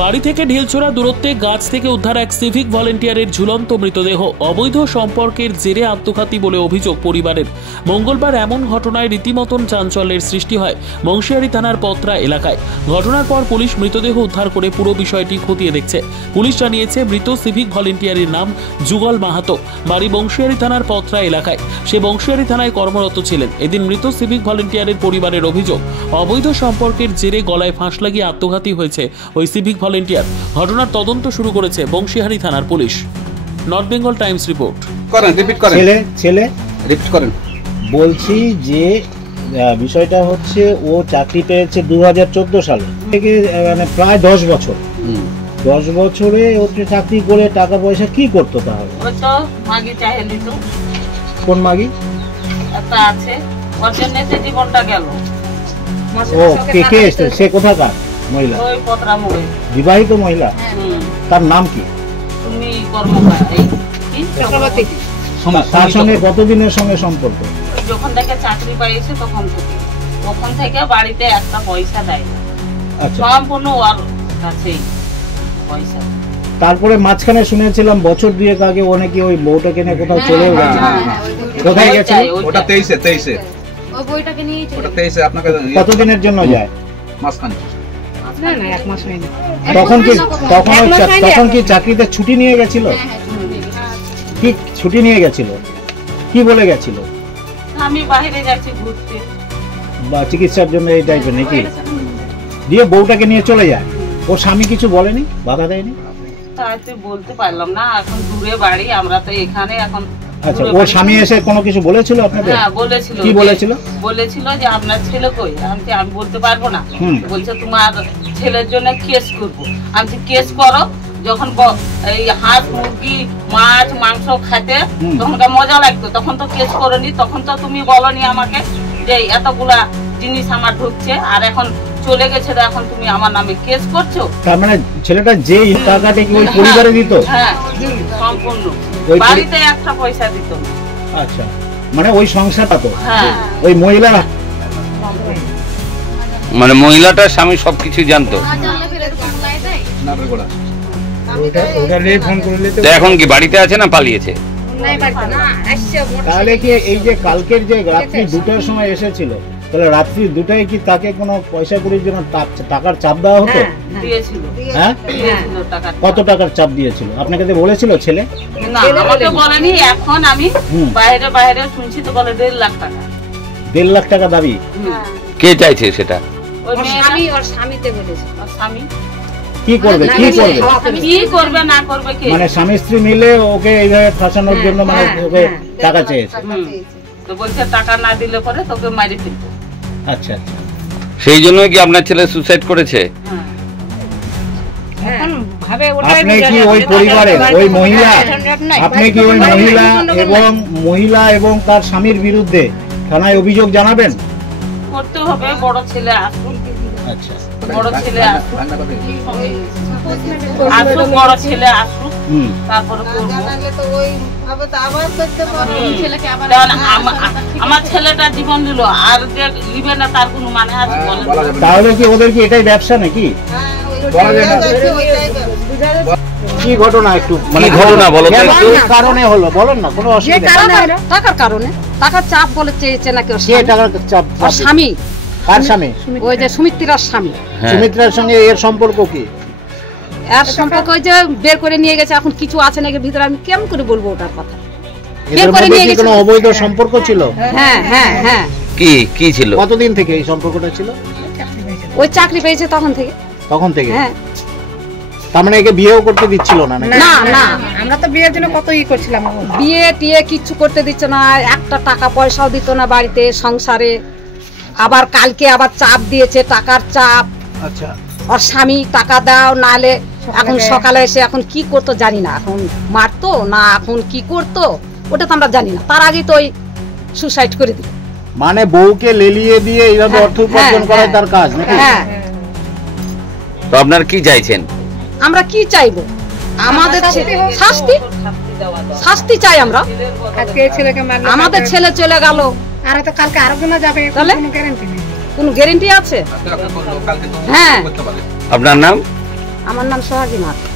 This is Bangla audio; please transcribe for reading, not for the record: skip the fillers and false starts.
বাড়ি থেকে ঢিলছোড়া দূরত্বে গাছ থেকে উদ্ধার এক সিভিক ভলেন্টিয়ারের ঝুলন্ত মৃতদেহ। অবৈধ সম্পর্কের জেরে আত্মঘাতী বলে অভিযোগ পরিবারের। মঙ্গলবার এমন ঘটনায় রীতিমতন চাঞ্চল্যের সৃষ্টি হয় বংশিয়ারি থানার পত্রা এলাকায়। ঘটনার পর পুলিশ মৃতদেহ উদ্ধার করে পুরো বিষয়টি খতিয়ে দেখছে। পুলিশ জানিয়েছে মৃত সিভিক ভলেন্টিয়ারের নাম যুগল মাহাতো, বাড়ি বংশিয়ারি থানার পত্রা এলাকায়। সে বংশিয়ারি থানায় কর্মরত ছিলেন। এদিন মৃত সিভিক ভলেন্টিয়ারের পরিবারের অভিযোগ, অবৈধ সম্পর্কের জেরে গলায় ফাঁস লাগিয়ে আত্মঘাতী হয়েছে ওই সিভিক ভলেন্টিয়ার। ঘটনার তদন্ত শুরু করেছে বংশিয়ারি থানার police. North Bengal Times report. বলছি যে বিষয়টা হচ্ছে ও চাকরি পেয়েছে 2014 সালে থেকে, মানে প্রায় 10 বছর। 10 বছরে ও চাকরি করে টাকা পয়সা কি করতো তাহলে? ওই তো মাগি চাইলে দিত। কোন মাগি? একটা আছে, ওর জন্যতে জীবনটা গেল। ও কে এসেছে? সে কোথাকার মহিলা? ওই পত্রা মোড়ে বিবাহিত মহিলা। তার নাম কি? তুমি কর্মকার এই কি চক্রবর্তী। তার সঙ্গে কতদিনের সঙ্গে সম্পর্ক? যখন থেকে চাকরি পাইছে তখন থেকে বাড়িতে একটা পয়সা দেয় না। আচ্ছা, সম্পূর্ণ ওর কাছেই পয়সা। তারপরে মাঝখানে শুনেছিলাম বছর দুয়েক আগে অনেকে ওই বউটাকে নিয়ে কোথাও চলে গেছে। কোথায় গেছে? ওটা 23-এ ওই বইটাকে নিয়ে ওটা 23-এ আপনাকে কতদিনের জন্য যায়? মাসখানেক। না 1 মাস হয়নি। তখন কি চাকরিতে ছুটি নিয়ে গেছিল? কি ছুটি নিয়ে গেছিল? কি বলে গেছিল? আমি বাইরে যাচ্ছি ঘুরতে বা চিকিৎসার জন্য এই টাইপের নাকি? দিয়ে বউটাকে নিয়ে চলে যায়। ওর স্বামী কিছু বলেনি, বাধা দেয়নি? তাই তো বলতে পারলাম না, এখন দূরে বাড়ি, আমরা তো এখানে এখন। আচ্ছা, ওর স্বামী এসে কোনো কিছু বলেছিল আপনাদের? হ্যাঁ বলেছিল। কি বলেছিল? বলেছিল যে আপনার ছেলে কই। আমি বলতে পারবো না। বলছে তোমার ছেলের জন্য কেস করবো। আমি কেস করো। যখন এই হাঁস মুরগি মাছ মাংস খাইতে তখন মজা লাগতো, তখন তো কেস করোনি। তখন তো তুমি বলনি আমাকে যে এতগুলা জিনিস আমার ঢুকছে, আর এখন চলে গেছে, এখন তুমি আমার নামে কেস করছো। তার মানে ছেলেটা যে টাকাটা কি ওই পরিবারে দিত? হ্যাঁ সম্পূর্ণ। বাড়িতে একটা পয়সা দিত না। আচ্ছা, মানে ওই সংসারটা তো ওই মহিলা, মানে মহিলাটার স্বামী সবকিছু জানতো। এখন কি বাড়িতে আছে না পালিয়েছে? তাহলে কি এই যে কালকের যে রাত্রি 2টার সময় এসেছিল, তাহলে রাত্রি 2টায় কি তাকে কোনো পয়সা কড়ির জন্য টাকার চাপ দেওয়া হতো? হ্যাঁ, কত টাকার চাপ দিয়েছিল আপনাকে? বলেছিল ছেলে? না, আমাকে বলেনি। এখন আমি বাইরে শুনছি তো বলে 1.5 লাখ টাকা। 1.5 লাখ টাকা দাবি। কে চাইছে সেটা? ওর স্বামী, ওর স্বামীতে বলেছে। ওর স্বামী কি করবে না করবে কি? মানে স্বামী স্ত্রী মিলে ওকে এইভাবে ফাঁসানোর জন্য মানে ওকে টাকা চেয়েছে। তো বলছে টাকা না দিলে পরে তোকে মারি ফেলবো। আচ্ছা, সেই জন্য কি আপনার ছেলে সুসাইড করেছে? আপনি কি ওই পরিবারের ওই মহিলা? আপনি কি ওই মহিলা এবং তার স্বামীর বিরুদ্ধে থানায় অভিযোগ জানাবেন? করতে হবে। বড় ছেলে আসুন। আচ্ছা, বড় ছেলে আসুন, বড় ছেলে আসুক, তারপরে আমার ছেলেটা জীবন দিল, আর যে নিবে না তার কোনো মানে আছে? তাহলে কি ওদের কি এটাই ব্যবসা নাকি? কি ঘটনা একটু মানে ঘটনা বলো তো একটু। কারণে হলো বলেন না, কোনো অসুবিধা নেই। টাকার কারণে, টাকার চাপ বলে চেয়েছে নাকি? কে টাকার চাপ? স্বামী। কার স্বামী? ওই যে সুমিত্রার স্বামী। সুমিত্রার সঙ্গে এর সম্পর্ক কি? এর সম্পর্ক ওই যে বের করে নিয়ে গেছে। এখন কিছু আছে নাকি ভিতরে, আমি কেমন করে বলবো ওটার কথা? বের করে নিয়ে গেছে। কোনো অবৈধ সম্পর্ক ছিল? হ্যাঁ হ্যাঁ হ্যাঁ। কি ছিল? কতদিন থেকে এই সম্পর্কটা ছিল? ওই চাকরি পেয়েছে তখন থেকে। তখন থেকে? হ্যাঁ। তার মানে একে বিয়েও করতে দিচ্ছিল না? না না, আমরা তো বিয়ের জন্য কত করছিলাম। বিয়ে টিয়ে কিচ্ছু করতে দিচ্ছ না, একটা টাকা পয়সাও দিত না বাড়িতে সংসারে। আবার কালকে আবার চাপ দিয়েছে, টাকার চাপ। আচ্ছা, ওর স্বামী টাকা দাও নালে। এখন সকালে এসে এখন কি করতো জানি না, এখন মারতো না এখন কি করতো ওটা তো আমরা জানি না। তার আগে তো ওই সুসাইড করে দিল। মানে বউকে লেলিয়ে দিয়ে এইভাবে অর্থ উপার্জন করাই তার কাজ নাকি? হ্যাঁ। তো আপনারা কি চাইছেন? আমরা কি চাইবো? আমাদের শাস্তি চাই আমরা। আমাদের ছেলে চলে গেল, আর তো কালকে আরেকজন যাবে, কোনো গ্যারান্টি নেই। কোনো গ্যারান্টি আছে? হ্যাঁ। আপনার নাম? আমার নাম সোহাগী মাছ।